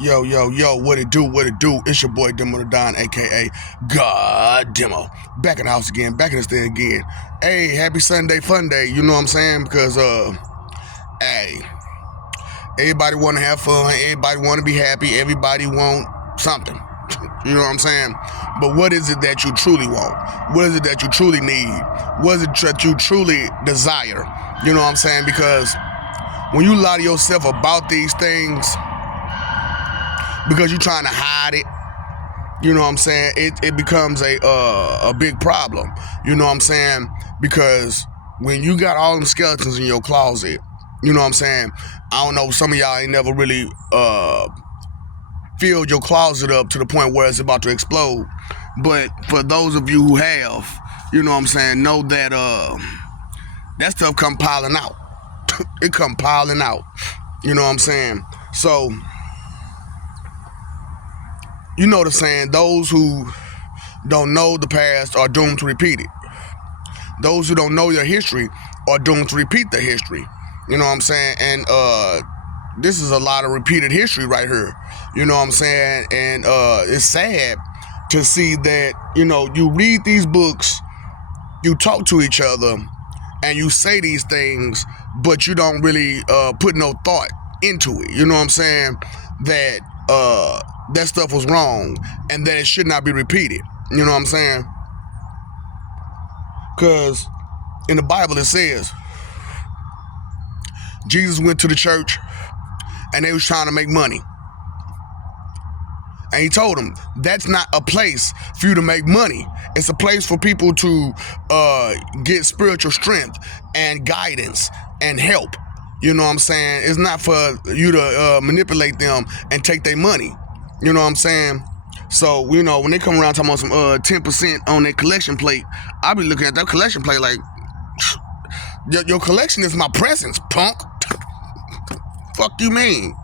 Yo, yo, yo, what it do, what it do? It's your boy Demo the Don, aka God Demo. Back in the house again, back in this thing again. Hey, happy Sunday fun day, you know what I'm saying? Because hey, everybody wanna have fun, everybody wanna be happy, everybody want something. You know what I'm saying? But what is it that you truly want? What is it that you truly need? What is it that you truly desire? You know what I'm saying? Because when you lie to yourself about these things because you're trying to hide it, you know what I'm saying, it becomes a big problem. You know what I'm saying? Because when you got all them skeletons in your closet, you know what I'm saying, I don't know, some of y'all ain't never really filled your closet up to the point where it's about to explode. But for those of you who have, you know what I'm saying, know that that stuff come piling out. It come piling out. You know what I'm saying? So, you know the saying, those who don't know the past are doomed to repeat it. Those who don't know your history are doomed to repeat the history. You know what I'm saying? And this is a lot of repeated history right here. You know what I'm saying? And it's sad to see that, you know, you read these books, you talk to each other, and you say these things, but you don't really put no thought into it. You know what I'm saying? That that stuff was wrong and that it should not be repeated. You know what I'm saying? Because in the Bible it says Jesus went to the church and they was trying to make money. And he told them, that's not a place for you to make money. It's a place for people to get spiritual strength and guidance and help. You know what I'm saying? It's not for you to manipulate them and take their money. You know what I'm saying? So, you know, when they come around talking about some 10% on their collection plate, I'll be looking at that collection plate like, your collection is my presence, punk. Fuck you mean?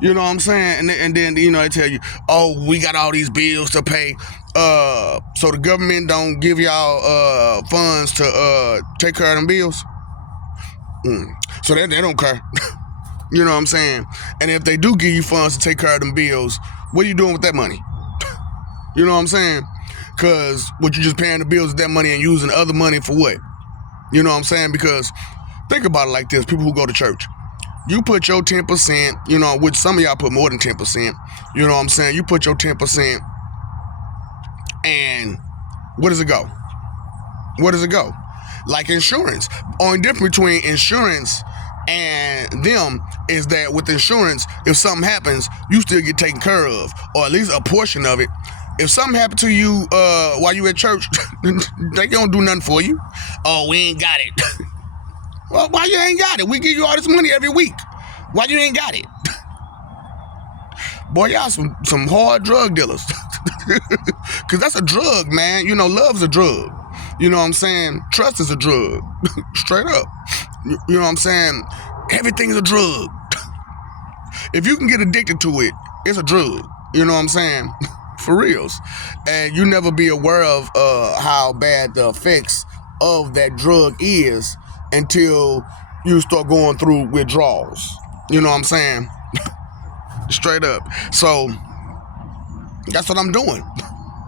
You know what I'm saying? And then, you know, they tell you, oh, we got all these bills to pay. So the government don't give y'all funds to take care of them bills. So they don't care. You know what I'm saying? And if they do give you funds to take care of them bills, what are you doing with that money? You know what I'm saying? Because what you just paying the bills with that money and using other money for what? You know what I'm saying? Because think about it like this, people who go to church. You put your 10%, you know, which some of y'all put more than 10%, you know what I'm saying? You put your 10% and where does it go? Where does it go? Like insurance. Only difference between insurance and them is that with insurance, if something happens, you still get taken care of, or at least a portion of it. If something happened to you while you at church, they don't do nothing for you. Oh, we ain't got it. Well, why you ain't got it? We give you all this money every week. Why you ain't got it? Boy, y'all some hard drug dealers. Because that's a drug, man. You know, love's a drug. You know what I'm saying? Trust is a drug. Straight up. You know what I'm saying? Everything's a drug. If you can get addicted to it, it's a drug. You know what I'm saying? For reals. And you never be aware of how bad the effects of that drug is until you start going through withdrawals. You know what I'm saying? Straight up. So that's what I'm doing.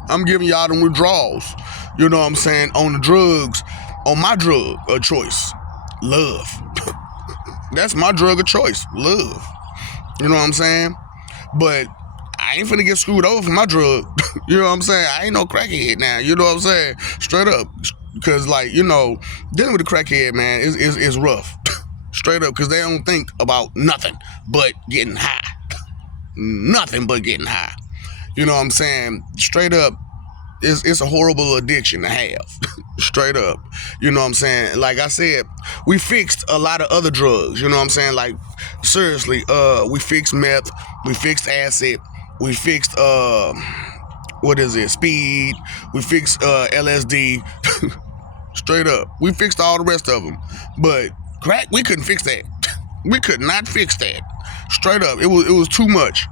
I'm giving y'all them withdrawals. You know what I'm saying? On the drugs, on my drug of choice, love. That's my drug of choice, love. You know what I'm saying? But I ain't finna get screwed over for my drug. You know what I'm saying? I ain't no crackhead now. You know what I'm saying? Straight up. Because, like, you know, dealing with a crackhead, man, is rough. Straight up. Because they don't think about nothing but getting high. Nothing but getting high. You know what I'm saying? Straight up. It's a horrible addiction to have. Straight up. You know what I'm saying? Like I said, we fixed a lot of other drugs. You know what I'm saying? Like, seriously, we fixed meth. We fixed acid. We fixed, speed. We fixed LSD. Straight up. We fixed all the rest of them. But crack, we couldn't fix that. We could not fix that. Straight up. It was too much.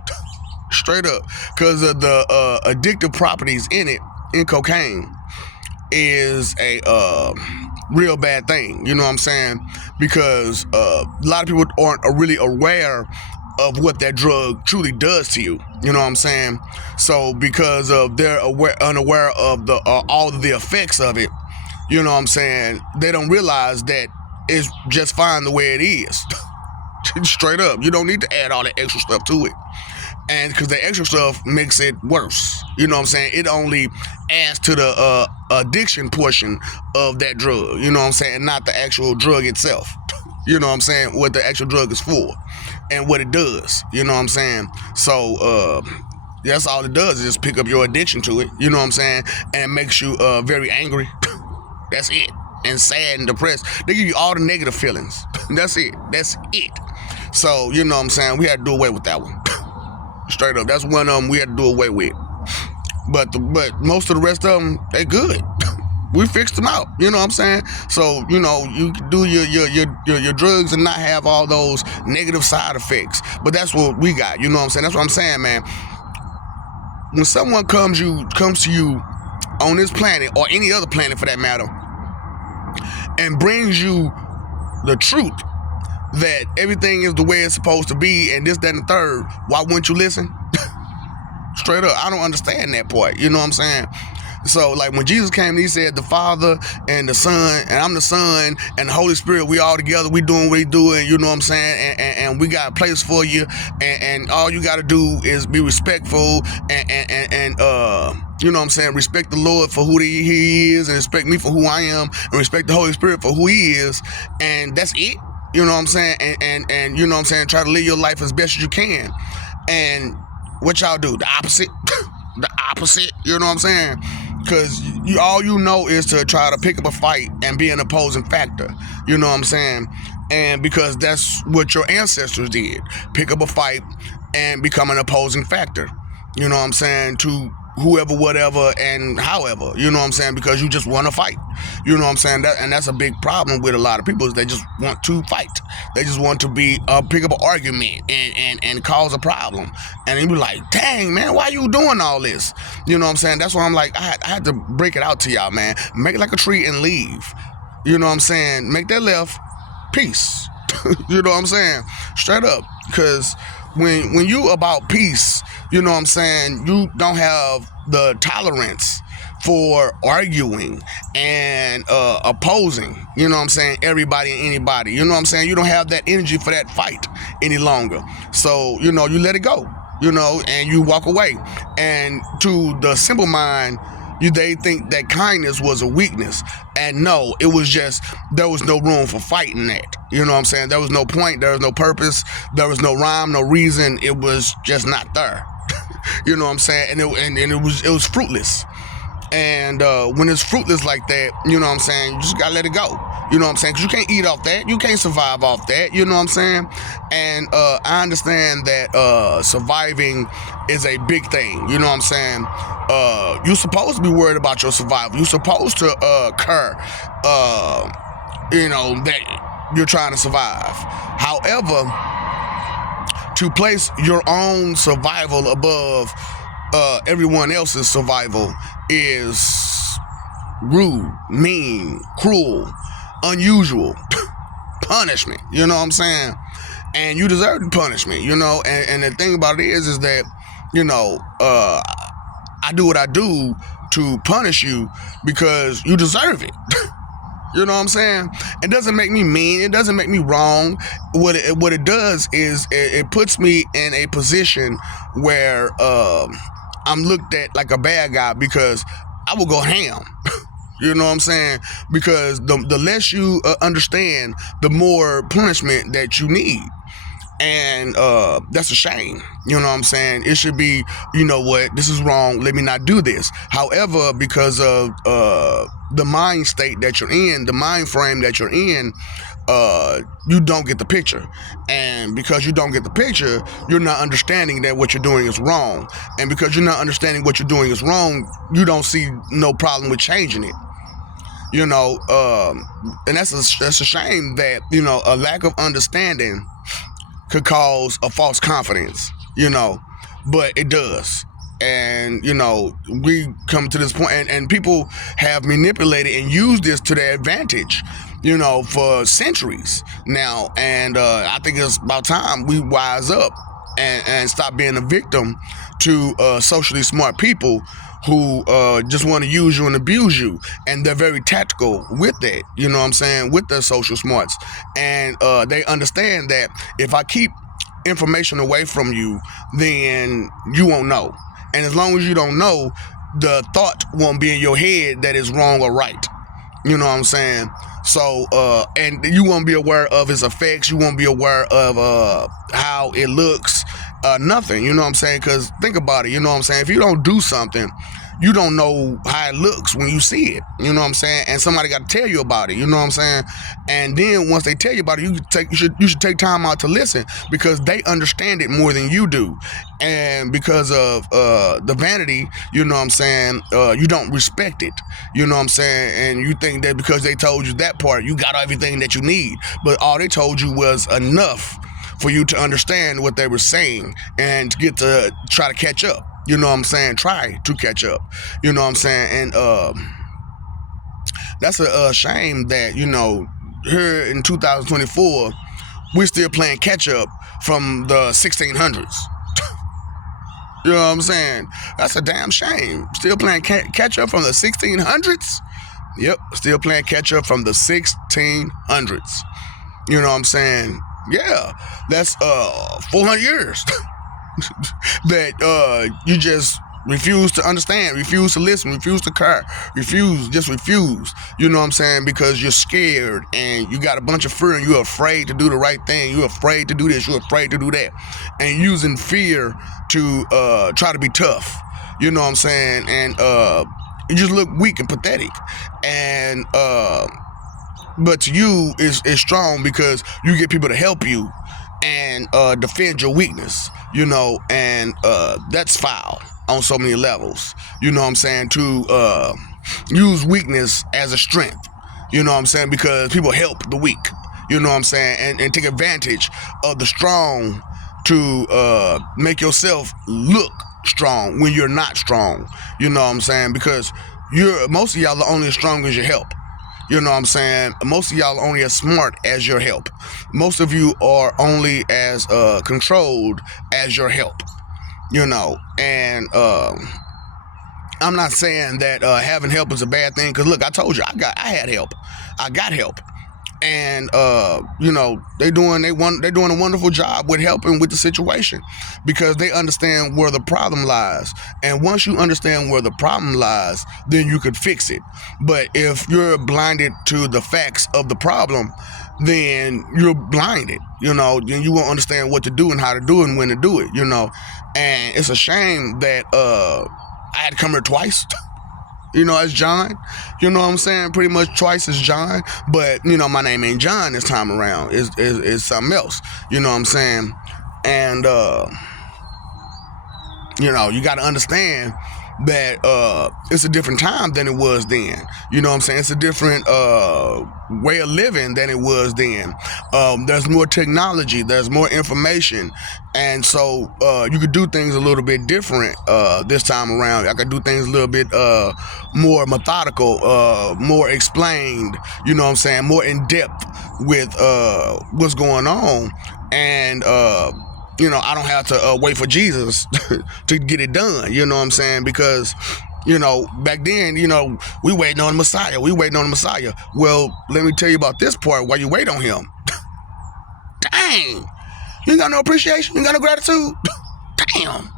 Straight up. Because of the addictive properties in it, in cocaine, is a real bad thing. You know what I'm saying? Because a lot of people aren't really aware of what that drug truly does to you. You know what I'm saying? So because of they're unaware of the all of the effects of it, you know what I'm saying, they don't realize that it's just fine the way it is. Straight up. You don't need to add all that extra stuff to it. And because the extra stuff makes it worse. You know what I'm saying? It only adds to the addiction portion of that drug. You know what I'm saying? Not the actual drug itself. You know what I'm saying? What the actual drug is for and what it does. You know what I'm saying? So that's all it does is just pick up your addiction to it. You know what I'm saying? And it makes you very angry. That's it. And sad and depressed. They give you all the negative feelings. That's it. That's it. So, you know what I'm saying? We had to do away with that one. Straight up. That's one of them we had to do away with. But most of the rest of them, they good. We fixed them out. You know what I'm saying? So, you know, you can do your drugs and not have all those negative side effects. But that's what we got. You know what I'm saying? That's what I'm saying, man. When someone comes to you on this planet, or any other planet for that matter, and brings you the truth that everything is the way it's supposed to be and this, that, and the third, why wouldn't you listen? Straight up, I don't understand that part. You know what I'm saying? So, like, when Jesus came, he said the Father and the Son, and I'm the Son, and the Holy Spirit, we all together, we doing what we doing, you know what I'm saying? And we got a place for you, and all you got to do is be respectful, and you know what I'm saying, respect the Lord for who he is, and respect me for who I am, and respect the Holy Spirit for who he is, and that's it. You know what I'm saying? And you know what I'm saying, try to live your life as best as you can. And what y'all do? The opposite. The opposite, you know what I'm saying? Because all you know is to try to pick up a fight and be an opposing factor. You know what I'm saying? And because that's what your ancestors did. Pick up a fight and become an opposing factor. You know what I'm saying? To whoever, whatever, and however. You know what I'm saying? Because you just want to fight. You know what I'm saying? And that's a big problem with a lot of people, is they just want to fight. They just want to pick up an argument and cause a problem. And you be like, dang, man, why you doing all this? You know what I'm saying? That's why I'm like, I had to break it out to y'all, man. Make it like a tree and leave. You know what I'm saying? Make that left. Peace. You know what I'm saying? Straight up. Because when you about peace, you know what I'm saying, you don't have the tolerance for arguing and opposing, you know what I'm saying, everybody and anybody. You know what I'm saying? You don't have that energy for that fight any longer. So, you know, you let it go, you know, and you walk away. And to the simple mind, they think that kindness was a weakness. And no, it was just, there was no room for fighting that. You know what I'm saying? There was no point, there was no purpose, there was no rhyme, no reason. It was just not there. You know what I'm saying? And it was fruitless. And when it's fruitless like that, you know what I'm saying, you just gotta let it go. You know what I'm saying? Because you can't eat off that. You can't survive off that. You know what I'm saying? And I understand that surviving is a big thing. You know what I'm saying? You're supposed to be worried about your survival. You're supposed to care, you know, that you're trying to survive. However, to place your own survival above everyone else's survival is rude, mean, cruel, unusual. Punishment, you know what I'm saying? And you deserve the punishment, you know? And the thing about it is that, you know, I do what I do to punish you because you deserve it. You know what I'm saying? It doesn't make me mean. It doesn't make me wrong. What it does is it puts me in a position where I'm looked at like a bad guy, because I will go ham. You know what I'm saying? Because the less you understand, the more punishment that you need. And that's a shame. You know what I'm saying? It should be, you know what, this is wrong, let me not do this. However, because of the mind state that you're in, the mind frame that you're in, you don't get the picture. And because you don't get the picture, you're not understanding that what you're doing is wrong. And because you're not understanding what you're doing is wrong, you don't see no problem with changing it. You know, and that's a shame that, you know, a lack of understanding could cause a false confidence, you know, but it does. And, you know, we come to this point, and people have manipulated and used this to their advantage, you know, for centuries now. And I think it's about time we wise up. and stop being a victim to socially smart people who just want to use you and abuse you, and they're very tactical with that, you know what I'm saying, with their social smarts, and they understand that if I keep information away from you, then you won't know, and as long as you don't know, the thought won't be in your head that is wrong or right. You know what I'm saying? So, and you won't be aware of its effects. You won't be aware of how it looks. Nothing. You know what I'm saying? Because think about it. You know what I'm saying? If you don't do something, you don't know how it looks when you see it. You know what I'm saying? And somebody got to tell you about it. You know what I'm saying? And then once they tell you about it, you should take time out to listen, because they understand it more than you do. And because of the vanity, you know what I'm saying, you don't respect it. You know what I'm saying? And you think that because they told you that part, you got everything that you need. But all they told you was enough for you to understand what they were saying and to get to try to catch up. You know what I'm saying? Try to catch up. You know what I'm saying? And that's a shame that, you know, here in 2024, we're still playing catch up from the 1600s. You know what I'm saying? That's a damn shame. Still playing catch up from the 1600s? Yep, still playing catch up from the 1600s. You know what I'm saying? Yeah, that's 400 years that you just refuse to understand, refuse to listen, refuse to care, just refuse. You know what I'm saying? Because you're scared and you got a bunch of fear and you're afraid to do the right thing. You're afraid to do this. You're afraid to do that. And using fear to try to be tough. You know what I'm saying? And you just look weak and pathetic. And but to you is strong because you get people to help you and defend your weakness, you know, and that's foul on so many levels. You know what I'm saying? To use weakness as a strength, you know what I'm saying? Because people help the weak, you know what I'm saying? And take advantage of the strong to make yourself look strong when you're not strong, you know what I'm saying? Because most of y'all are only as strong as your help. You know what I'm saying? Most of y'all are only as smart as your help. Most of you are only as controlled as your help. You know, and I'm not saying that having help is a bad thing. Because look, I told you, I had help. I got help. And you know, they're doing a wonderful job with helping with the situation, because they understand where the problem lies. And once you understand where the problem lies, then you could fix it. But if you're blinded to the facts of the problem, then you're blinded. You know, then you won't understand what to do and how to do it and when to do it. You know, and it's a shame that I had to come here twice. You know, as John, you know what I'm saying? Pretty much twice as John, but you know, my name ain't John this time around. Is something else. You know what I'm saying? And you know, you got to understand that it's a different time than it was then. You know what I'm saying? It's a different way of living than it was then. There's more technology, there's more information, and so you could do things a little bit different this time around. I could do things a little bit more methodical, more explained, you know what I'm saying, more in depth with what's going on. And you know, I don't have to wait for Jesus to get it done, you know what I'm saying? Because, you know, back then, you know, we waiting on the Messiah. Well, let me tell you about this part while you wait on him. Dang. You ain't got no appreciation? You ain't got no gratitude? Damn.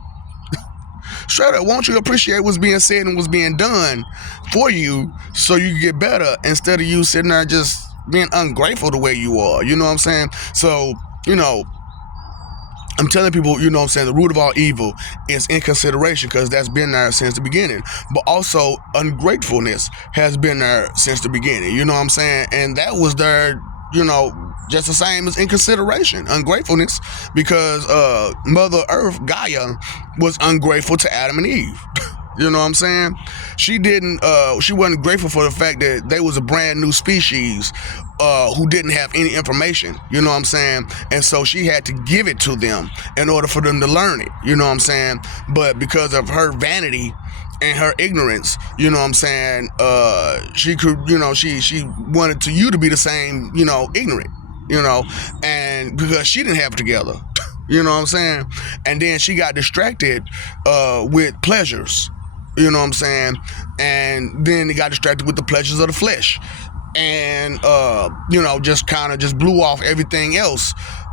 Straight up, won't you appreciate what's being said and what's being done for you so you can get better, instead of you sitting there just being ungrateful the way you are, you know what I'm saying? So, you know, I'm telling people, you know what I'm saying, the root of all evil is inconsideration, because that's been there since the beginning. But also, ungratefulness has been there since the beginning, you know what I'm saying? And that was there, you know, just the same as inconsideration, ungratefulness, because Mother Earth, Gaia, was ungrateful to Adam and Eve. You know what I'm saying? She wasn't grateful for the fact that they was a brand new species who didn't have any information, you know what I'm saying? And so she had to give it to them in order for them to learn it, you know what I'm saying? But because of her vanity and her ignorance, you know what I'm saying, she could, you know, she wanted you to be the same, you know, ignorant, you know, and because she didn't have it together. You know what I'm saying? And then she got distracted with pleasures. You know what I'm saying? And then he got distracted with the pleasures of the flesh. And, just kind of just blew off everything else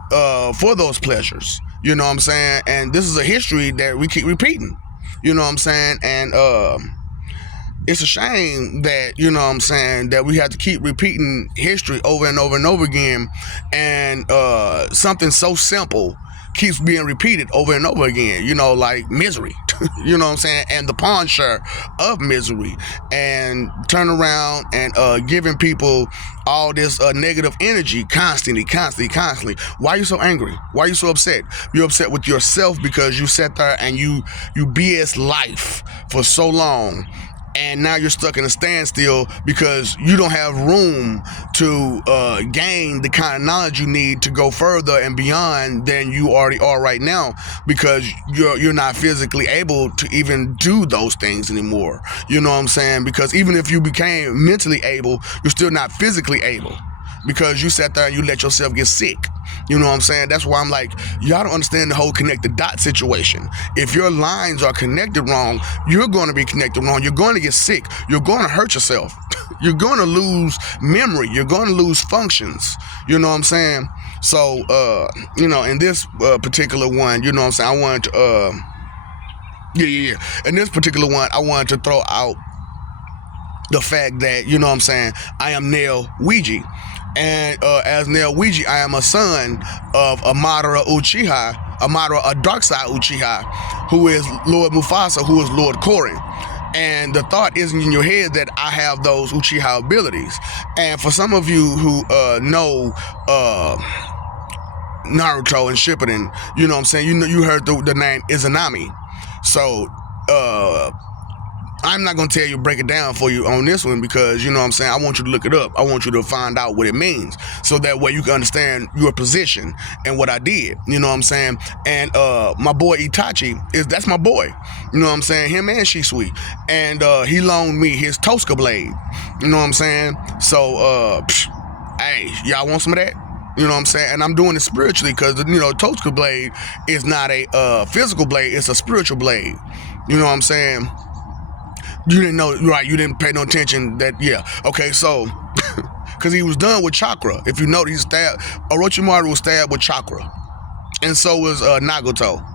for those pleasures. You know what I'm saying? And this is a history that we keep repeating. You know what I'm saying? And it's a shame that, you know what I'm saying, that we have to keep repeating history over and over and over again. And something so simple keeps being repeated over and over again, like misery, you know what I'm saying, and the pawn share of misery, and turn around and giving people all this negative energy constantly. Why are you so angry? Why are you so upset? You're upset with yourself because you sat there and you BS life for so long. And now you're stuck in a standstill because you don't have room to gain the kind of knowledge you need to go further and beyond than you already are right now, because you're not physically able to even do those things anymore. You know what I'm saying? Because even if you became mentally able, you're still not physically able, because you sat there and you let yourself get sick. You know what I'm saying? That's why I'm like, y'all don't understand the whole connected dot situation. If your lines are connected wrong, you're going to be connected wrong. You're going to get sick. You're going to hurt yourself. You're going to lose memory. You're going to lose functions. You know what I'm saying? So, in this particular one, you know what I'm saying, I wanted to, in this particular one, I wanted to throw out the fact that, you know what I'm saying, I am Neo Ouija. And as Neo Ouija, I am a son of Amara Uchiha, a dark side Uchiha, who is Lord Mufasa, who is Lord Korin. And the thought isn't in your head that I have those Uchiha abilities. And for some of you who know Naruto and Shippuden, you know what I'm saying, you heard the name Izanami. So I'm not going to tell you, break it down for you on this one, because, you know what I'm saying, I want you to look it up. I want you to find out what it means, so that way you can understand your position and what I did. You know what I'm saying? And my boy Itachi, that's my boy. You know what I'm saying? Him and Shisui. And he loaned me his Tosca blade. You know what I'm saying? So, hey, y'all want some of that? You know what I'm saying? And I'm doing it spiritually, because, Tosca blade is not a physical blade. It's a spiritual blade. You know what I'm saying? You didn't know, right? You didn't pay no attention that, yeah. Okay, so, because he was done with chakra. If you know, he stabbed, Orochimaru was stabbed with chakra. And so was Nagato.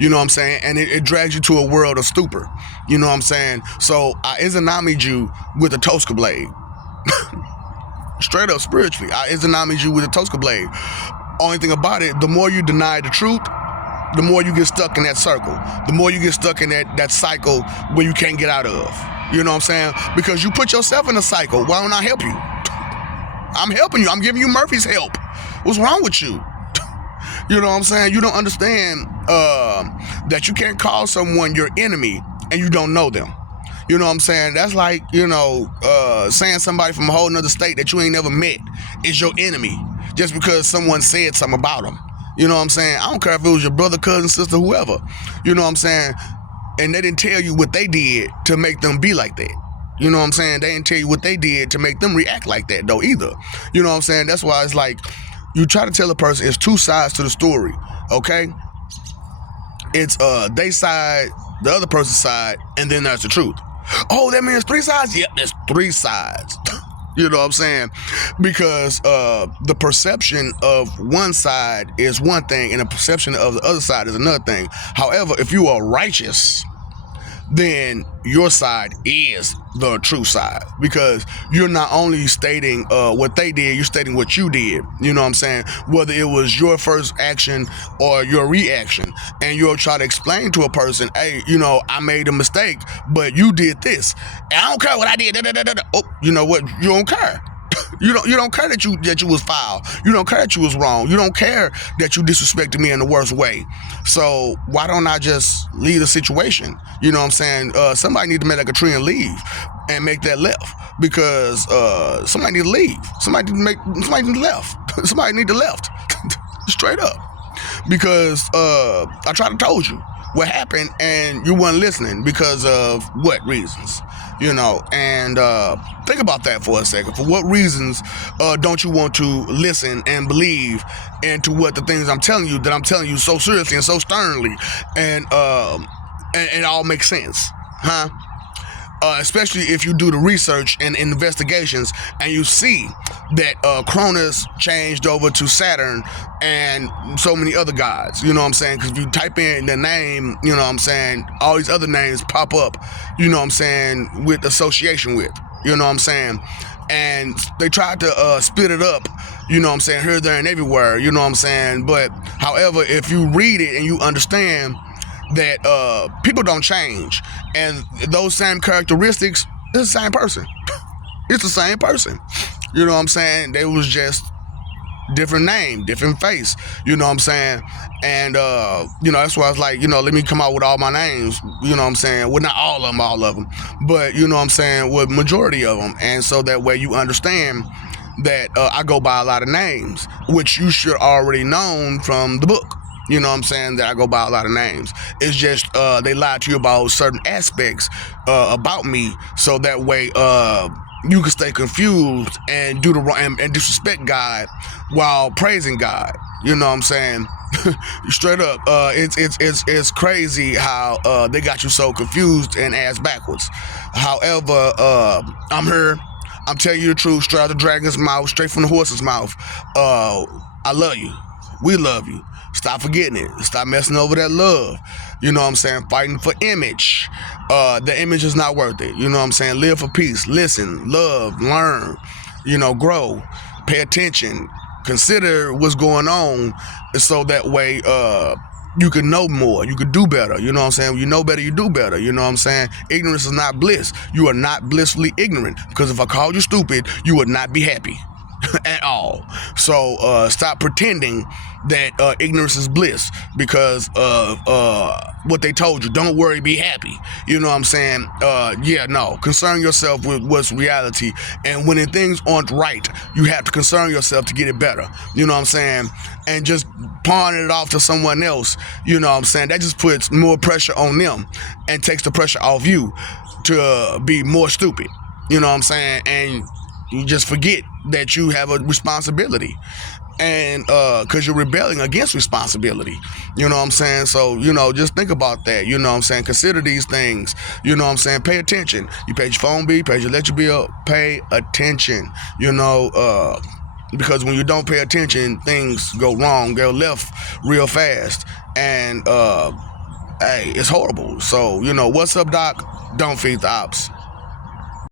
You know what I'm saying? And it drags you to a world of stupor. You know what I'm saying? So, I Izanami'd you with a Tosca blade. Straight up, spiritually. I Izanami'd you with a Tosca blade. Only thing about it, the more you deny the truth, the more you get stuck in that circle. The more you get stuck in that cycle where you can't get out of. You know what I'm saying? Because you put yourself in a cycle. Why don't I help you? I'm helping you. I'm giving you Murphy's help. What's wrong with you? You know what I'm saying? You don't understand that you can't call someone your enemy and you don't know them. You know what I'm saying? That's like, saying somebody from a whole nother state that you ain't never met is your enemy just because someone said something about them. You know what I'm saying? I don't care if it was your brother, cousin, sister, whoever. You know what I'm saying? And they didn't tell you what they did to make them be like that. You know what I'm saying? They didn't tell you what they did to make them react like that, though, either. You know what I'm saying? That's why it's like, you try to tell a person, it's two sides to the story, okay? It's they side, the other person's side, and then there's the truth. Oh, that means three sides? Yep, there's three sides. You know what I'm saying? Because the perception of one side is one thing, and the perception of the other side is another thing. However, if you are righteous, then your side is the true side, because you're not only stating what they did, you're stating what you did. You know what I'm saying? Whether it was your first action or your reaction, and you'll try to explain to a person, hey, I made a mistake, but you did this, and I don't care what I did. Oh, you know what? You don't care. You don't care that you was foul. You don't care that you was wrong. You don't care that you disrespected me in the worst way. So why don't I just leave the situation? You know what I'm saying? Somebody need to make like a tree and leave and make that left, because somebody need to leave. Somebody need to left. Somebody need to left. Straight up. because I tried to told you what happened and you weren't listening because of what reasons, and think about that for a second. For what reasons don't you want to listen and believe into what the things I'm telling you, that I'm telling you so seriously and so sternly, and it all makes sense, huh? Especially if you do the research and investigations and you see that Cronus changed over to Saturn and so many other gods, you know what I'm saying? Because if you type in the name, you know what I'm saying, all these other names pop up, you know what I'm saying, with association with, you know what I'm saying? And they tried to split it up, you know what I'm saying, here, there, and everywhere, you know what I'm saying? But, however, if you read it and you understand that people don't change, and those same characteristics, it's the same person. It's the same person. You know what I'm saying? They was just different name, different face. You know what I'm saying? And that's why I was like, let me come out with all my names. You know what I'm saying? Well, not all of them, but you know what I'm saying, with majority of them, and so that way you understand that I go by a lot of names, which you should already known from the book. You know what I'm saying? That I go by a lot of names. It's just they lie to you about certain aspects about me, so that way you can stay confused and do the wrong and disrespect God while praising God. You know what I'm saying? Straight up, it's crazy how they got you so confused and ass backwards. However, I'm here. I'm telling you the truth, straight out the dragon's mouth, straight from the horse's mouth. I love you. We love you. Stop forgetting it. Stop messing over that love. You know what I'm saying? Fighting for image. The image is not worth it. You know what I'm saying? Live for peace. Listen, love, learn, grow, pay attention, consider what's going on, so that way you can know more, you can do better. You know what I'm saying? When you know better, you do better. You know what I'm saying? Ignorance is not bliss. You are not blissfully ignorant, because if I called you stupid, you would not be happy at all. So stop pretending that ignorance is bliss because of what they told you. Don't worry, be happy. You know what I'm saying? No. Concern yourself with what's reality. And when things aren't right, you have to concern yourself to get it better. You know what I'm saying? And just pawning it off to someone else, you know what I'm saying, that just puts more pressure on them and takes the pressure off you to be more stupid. You know what I'm saying? And you just forget that you have a responsibility, and because you're rebelling against responsibility. You know what I'm saying? So just think about that. You know what I'm saying? Consider these things. You know what I'm saying? Pay attention. You paid your phone bill, you paid your electric bill. Pay attention. Because when you don't pay attention, things go wrong, go left real fast, and hey, it's horrible. So what's up, Doc? Don't feed the ops.